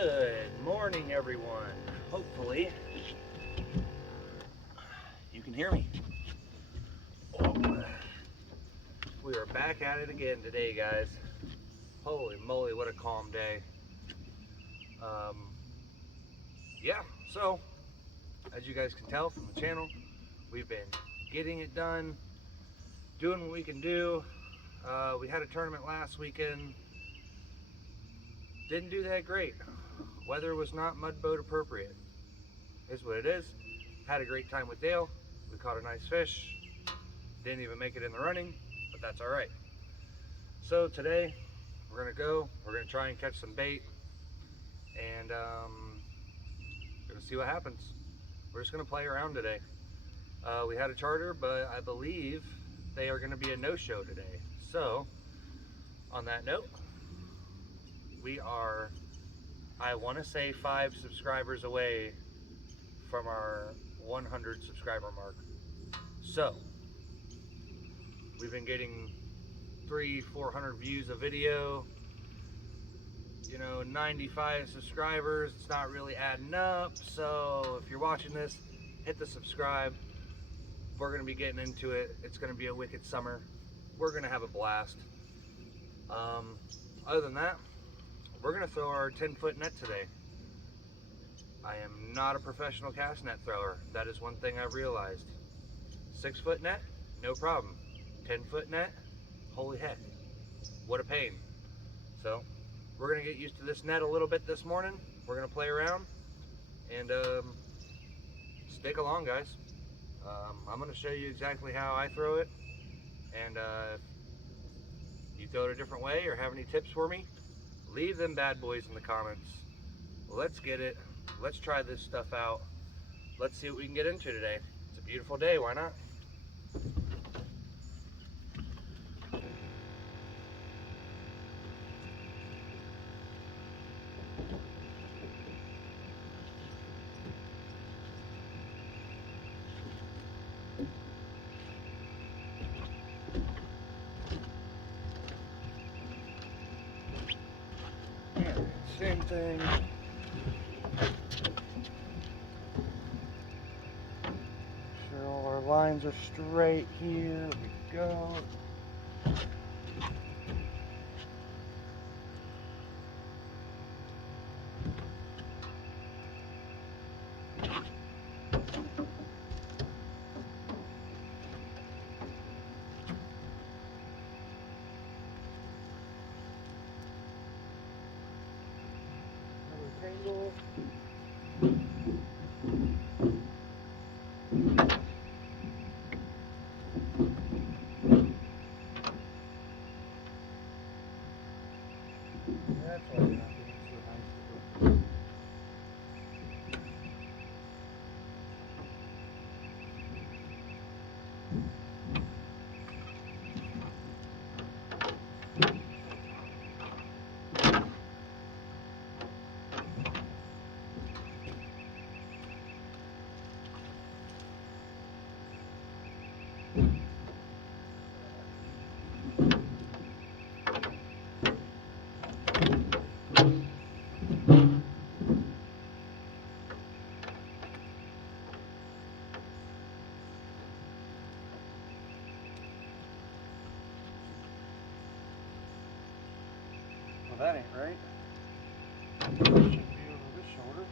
Good morning, everyone. Hopefully, you can hear me. We are back at it again today, guys. Holy moly, what a calm day. Yeah, so as you guys can tell from the channel, we've been getting it done, doing what we can do. We had a tournament last weekend. Didn't do that great. Weather was not mud boat appropriate. Is what it is. Had a great time with Dale. We caught a nice fish. Didn't even make it in the running, but that's all right. So today we're gonna try and catch some bait, and gonna see what happens. We're just gonna play around today. We had a charter, but I believe they are gonna be a no-show today. So on that note, we are, I want to say, 5 subscribers away from our 100 subscriber mark. So we've been getting 300-400 views a video, 95 subscribers. It's not really adding up. So if you're watching this, hit the subscribe. We're gonna be getting into it. It's gonna be a wicked summer. We're gonna have a blast. Other than that, we're gonna throw our 10-foot net today. I am not a professional cast net thrower. That is one thing I've realized. 6-foot net, no problem. 10-foot net, holy heck, what a pain. So we're gonna get used to this net a little bit this morning. We're gonna play around and stick along, guys. I'm gonna show you exactly how I throw it, and if you throw it a different way or have any tips for me, leave them bad boys in the comments. Let's get it. Let's try this stuff out. Let's see what we can get into today. It's a beautiful day, why not? Same thing. Sure all our lines are straight. Here we go. Tangle. That's why you're not getting so nice. Well, that ain't right. It should be over this shoulder.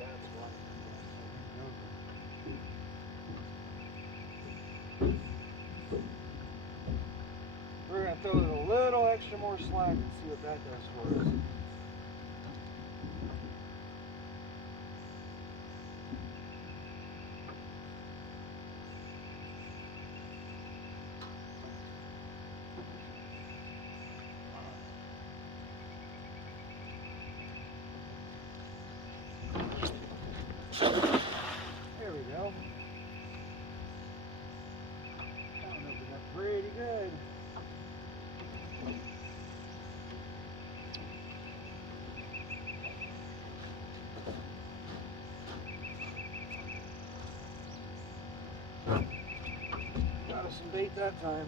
That's why. We're going to throw it a little extra more slack and see what that does for us. There we go. That one opened up pretty good. Got us some bait that time.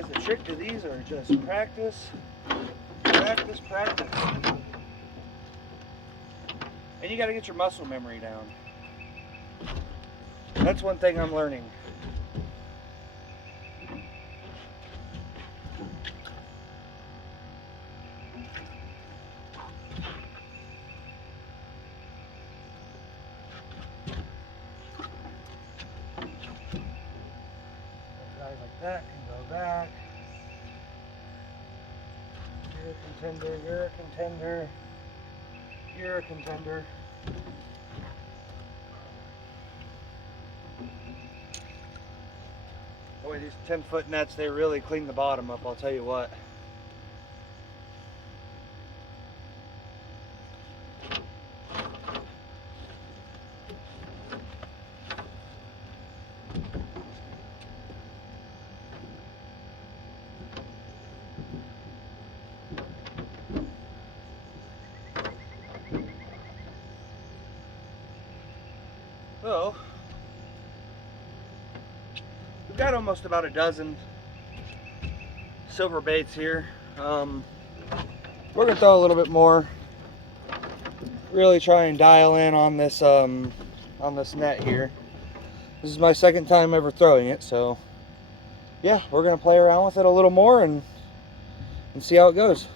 Guys, the trick to these are just practice, practice, practice. And you got to get your muscle memory down. That's one thing I'm learning. Guys like that can go back. You're a contender, you're a contender, you're a contender. Boy, these 10-foot nets, they really clean the bottom up, I'll tell you what. So, we've got almost about a dozen silver baits here. We're gonna throw a little bit more. Really try and dial in on this net here. This is my second time ever throwing it, so yeah, we're gonna play around with it a little more and see how it goes.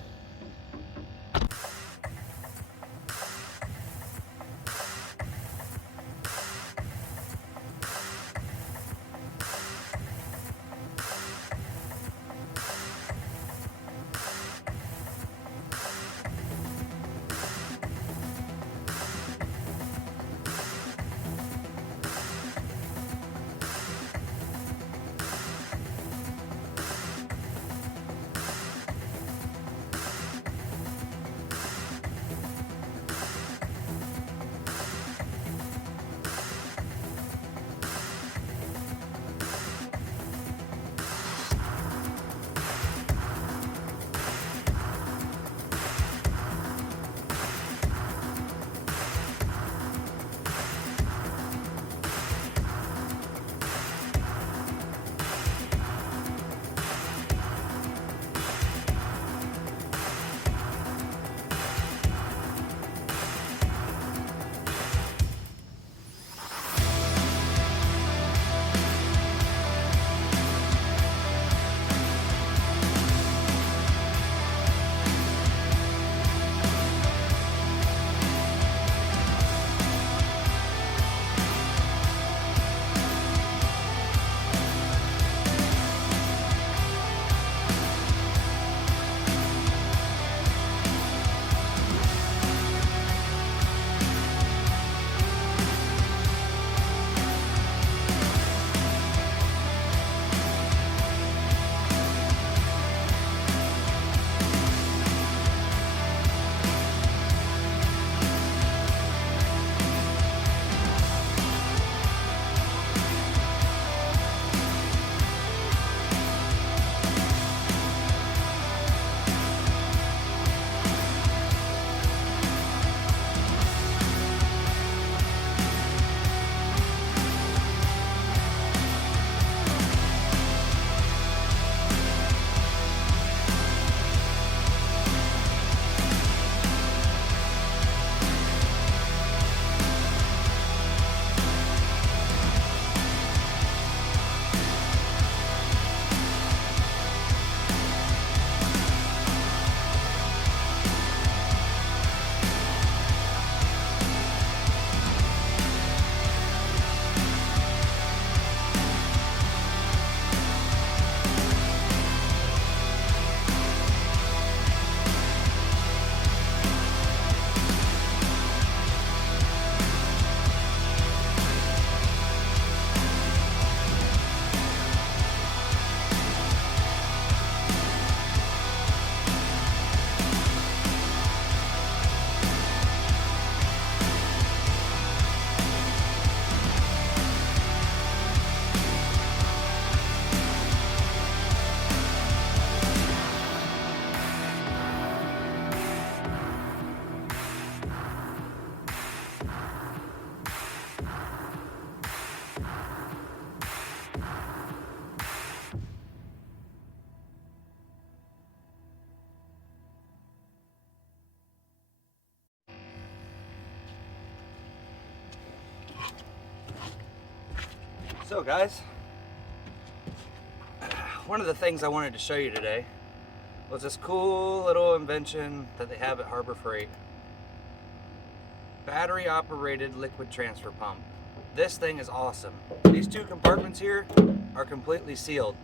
So guys, one of the things I wanted to show you today was this cool little invention that they have at Harbor Freight. Battery operated liquid transfer pump. This thing is awesome. These two compartments here are completely sealed.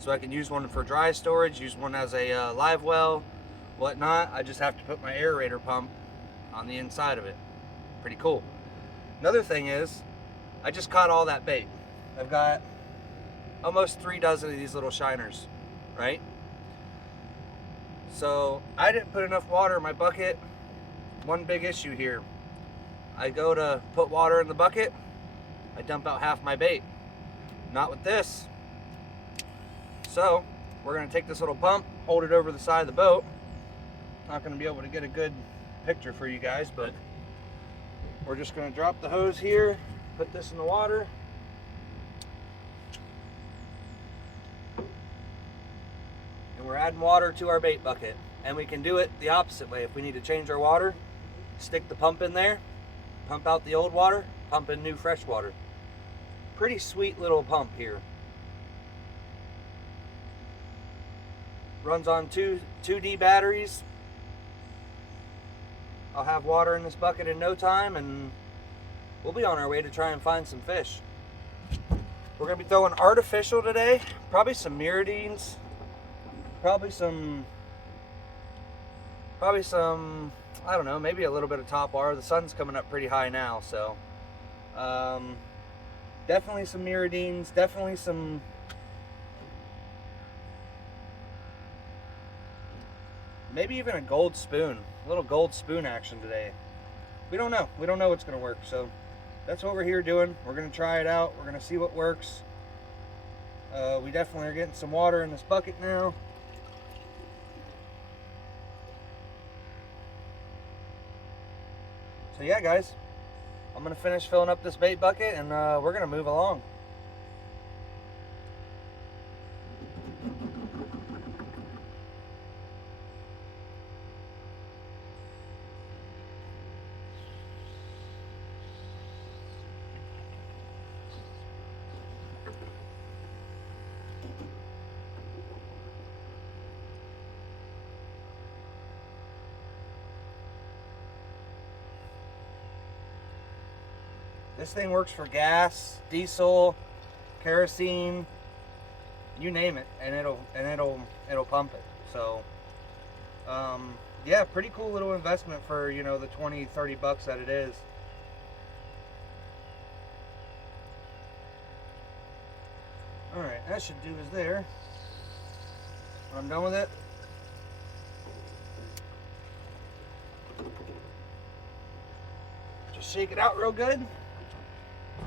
So I can use one for dry storage, use one as a live well, whatnot. I just have to put my aerator pump on the inside of it. Pretty cool. Another thing is, I just caught all that bait. I've got almost 3 dozen of these little shiners, right? So I didn't put enough water in my bucket. One big issue here. I go to put water in the bucket, I dump out half my bait. Not with this. So we're gonna take this little pump, hold it over the side of the boat. Not gonna be able to get a good picture for you guys, but we're just gonna drop the hose here, put this in the water. And we're adding water to our bait bucket. And we can do it the opposite way. If we need to change our water, stick the pump in there, pump out the old water, pump in new fresh water. Pretty sweet little pump here. Runs on 2D batteries. I'll have water in this bucket in no time, and we'll be on our way to try and find some fish. We're gonna be throwing artificial today, probably some miridines, probably some, I don't know, maybe a little bit of top water. The sun's coming up pretty high now, so definitely some miridines, definitely some maybe even a gold spoon, a little gold spoon action today. We don't know what's gonna work, so that's what we're here doing. We're gonna try it out, we're gonna see what works. We definitely are getting some water in this bucket now. So yeah guys, I'm gonna finish filling up this bait bucket and we're gonna move along. This thing works for gas, diesel, kerosene, you name it, and it'll pump it. So, yeah, pretty cool little investment for, you know, the 20-30 bucks that it is. All right, that should do us there. When I'm done with it, just shake it out real good.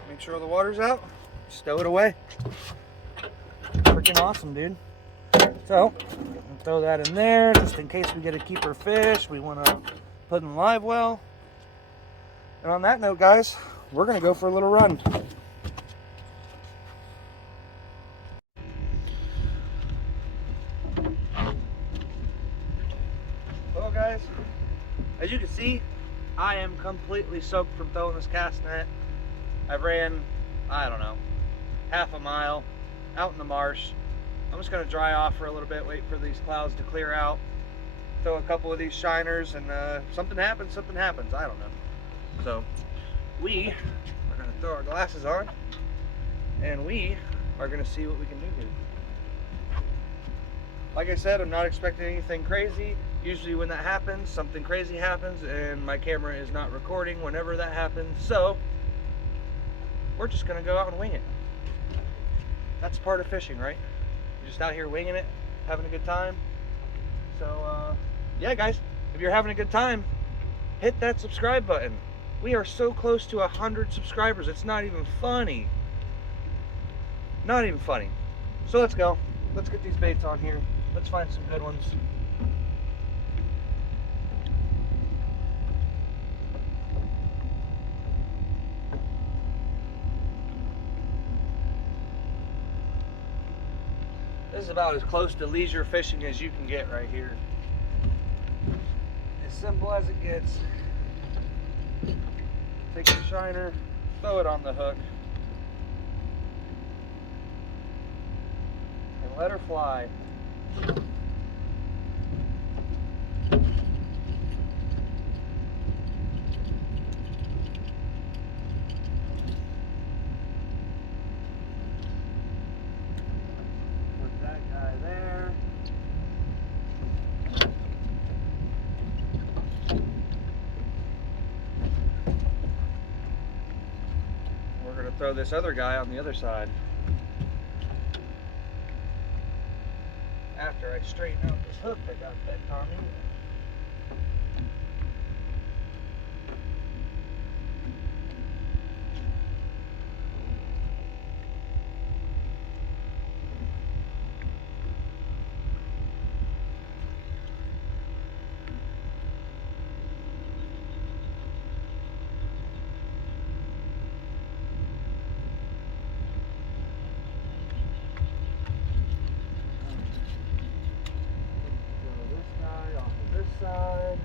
Make sure all the water's out. Stow it away. Freaking awesome, dude. So, throw that in there just in case we get a keeper fish we want to put in the live well. And on that note, guys, we're going to go for a little run. Well, guys, as you can see, I am completely soaked from throwing this cast net. I ran, I don't know, half a mile out in the marsh. I'm just going to dry off for a little bit, wait for these clouds to clear out, throw a couple of these shiners, and something happens, I don't know. So we are going to throw our glasses on, and we are going to see what we can do here. Like I said, I'm not expecting anything crazy. Usually when that happens, something crazy happens, and my camera is not recording whenever that happens, so we're just gonna go out and wing it. That's part of fishing, right? You're just out here winging it, having a good time. So, yeah guys, if you're having a good time, hit that subscribe button. We are so close to 100 subscribers, it's not even funny. Not even funny. So let's go. Let's get these baits on here. Let's find some good ones. This is about as close to leisure fishing as you can get right here. As simple as it gets. Take the shiner, throw it on the hook. and let her fly. Put that guy there. We're going to throw this other guy on the other side. After I straighten out this hook I got bent on me. Side.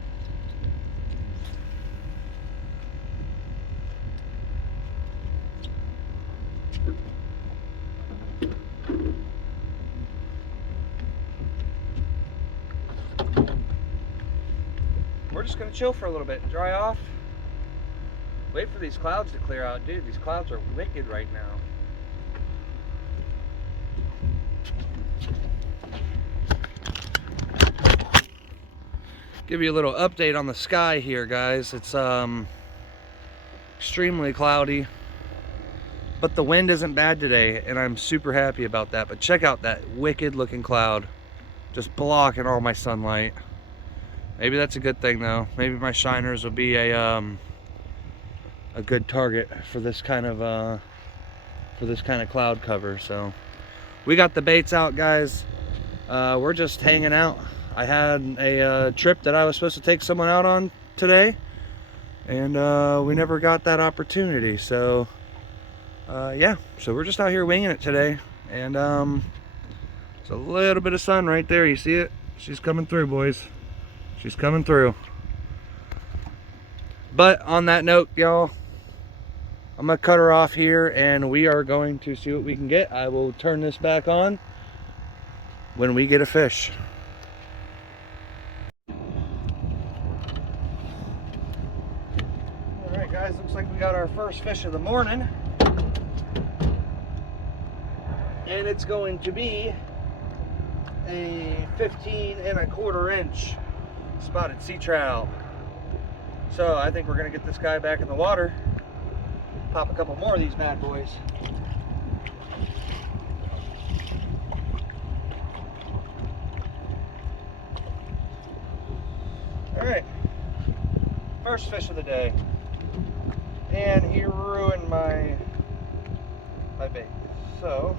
We're just going to chill for a little bit, dry off, wait for these clouds to clear out. Dude, these clouds are wicked right now. Give you a little update on the sky here, guys. It's extremely cloudy, but the wind isn't bad today, and I'm super happy about that. But check out that wicked looking cloud, just blocking all my sunlight. Maybe that's a good thing though. Maybe my shiners will be a good target for this kind of cloud cover. So we got the baits out, guys. We're just hanging out. I had a trip that I was supposed to take someone out on today, and we never got that opportunity. So yeah, so we're just out here winging it today, and it's a little bit of sun right there. You see it? She's coming through, boys. She's coming through. But on that note, y'all, I'm gonna cut her off here, and we are going to see what we can get. I will turn this back on when we get a fish. Alright guys, looks like we got our first fish of the morning. And it's going to be a 15¼ inch spotted sea trout. So I think we're gonna get this guy back in the water, pop a couple more of these bad boys. Alright, first fish of the day. And he ruined my bait. So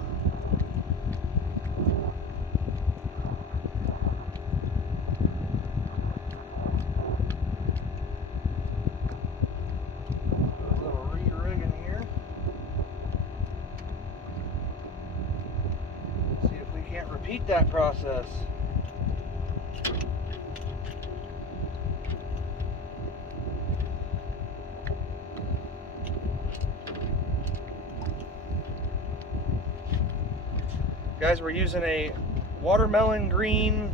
a little re-rig in here. See if we can't repeat that process. Guys, we're using a watermelon green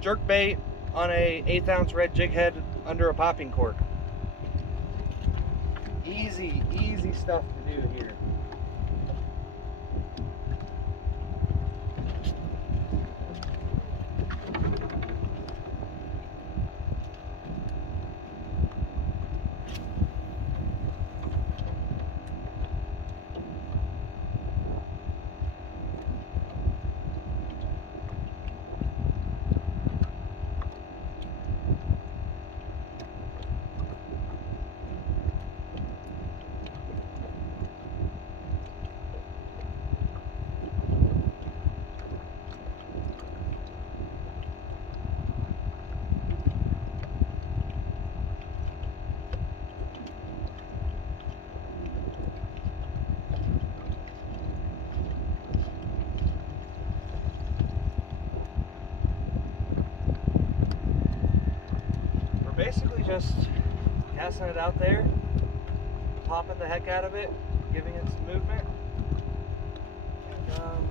jerk bait on a 1/8 ounce red jig head under a popping cork. Easy, easy stuff to do here. Basically just casting it out there, popping the heck out of it, giving it some movement, and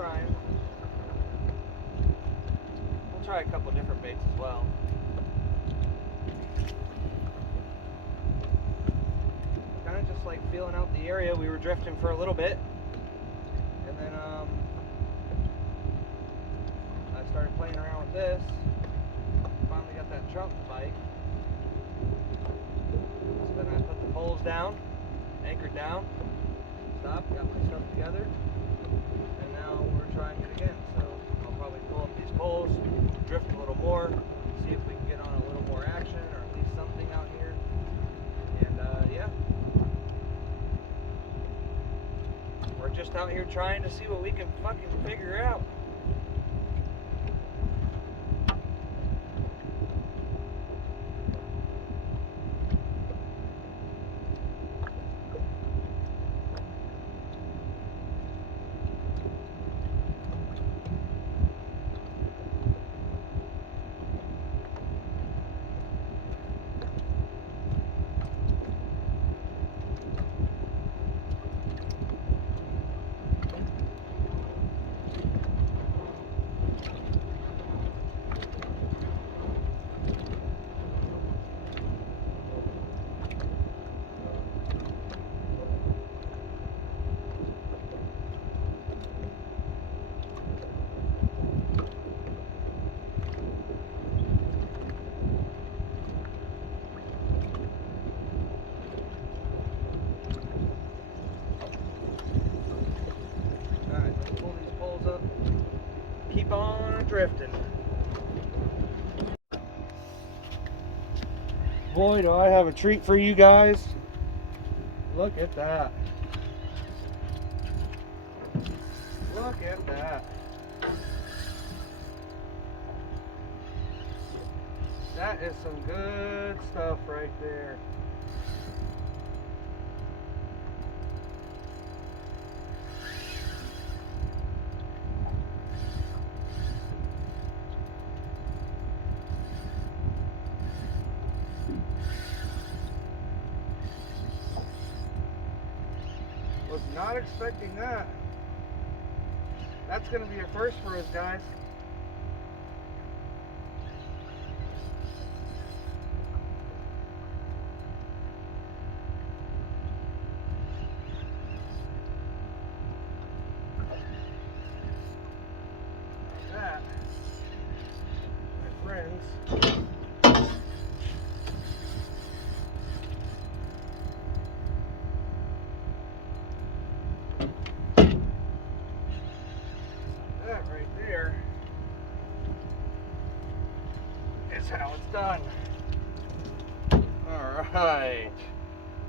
trying. We'll try a couple different baits as well. Kind of just like feeling out the area. We were drifting for a little bit, and then I started playing around with this. Finally got that trunk to bite. So then I put the poles down, anchored down, stopped, got my stuff together, and now we're trying it again. So I'll probably pull up these poles, drift a little more, see if we can get on a little more action or at least something out here. And yeah, we're just out here trying to see what we can fucking figure out. Keep on drifting. Boy, do I have a treat for you guys. Look at that. Look at that. That is some good stuff right there. Was not expecting that. That's going to be a first for us, guys. That, my friends, that right there is how it's done. Alright.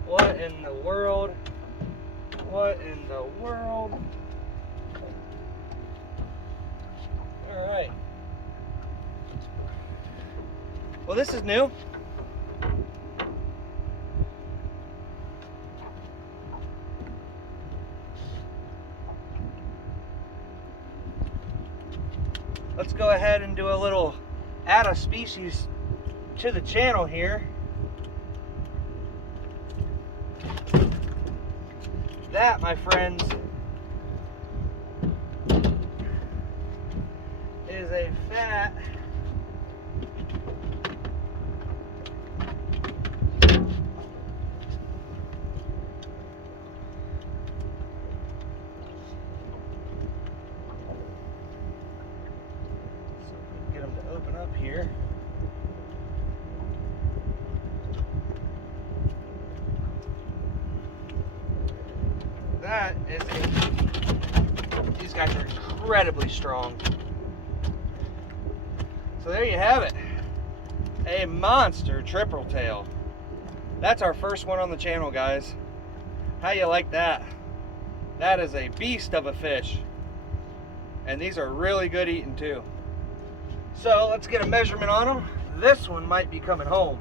What in the world? What in the world? Alright. Well, this is new. Let's go ahead and do a little add a species to the channel here. That, my friends, is a fat up here. That is these guys are incredibly strong. So there you have it. A monster triple tail. That's our first one on the channel, guys. How you like that? That is a beast of a fish. And these are really good eating too. So let's get a measurement on them. This one might be coming home.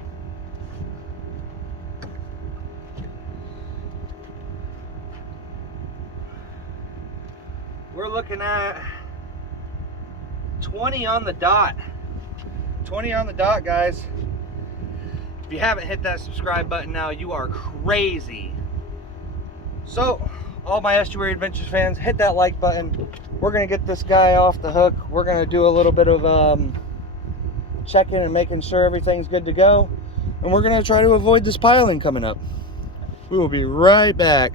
We're looking at 20 on the dot. 20 on the dot, guys. If you haven't hit that subscribe button now, you are crazy. So all my Estuary Adventures fans, hit that like button. We're going to get this guy off the hook. We're going to do a little bit of checking and making sure everything's good to go. And we're going to try to avoid this piling coming up. We will be right back.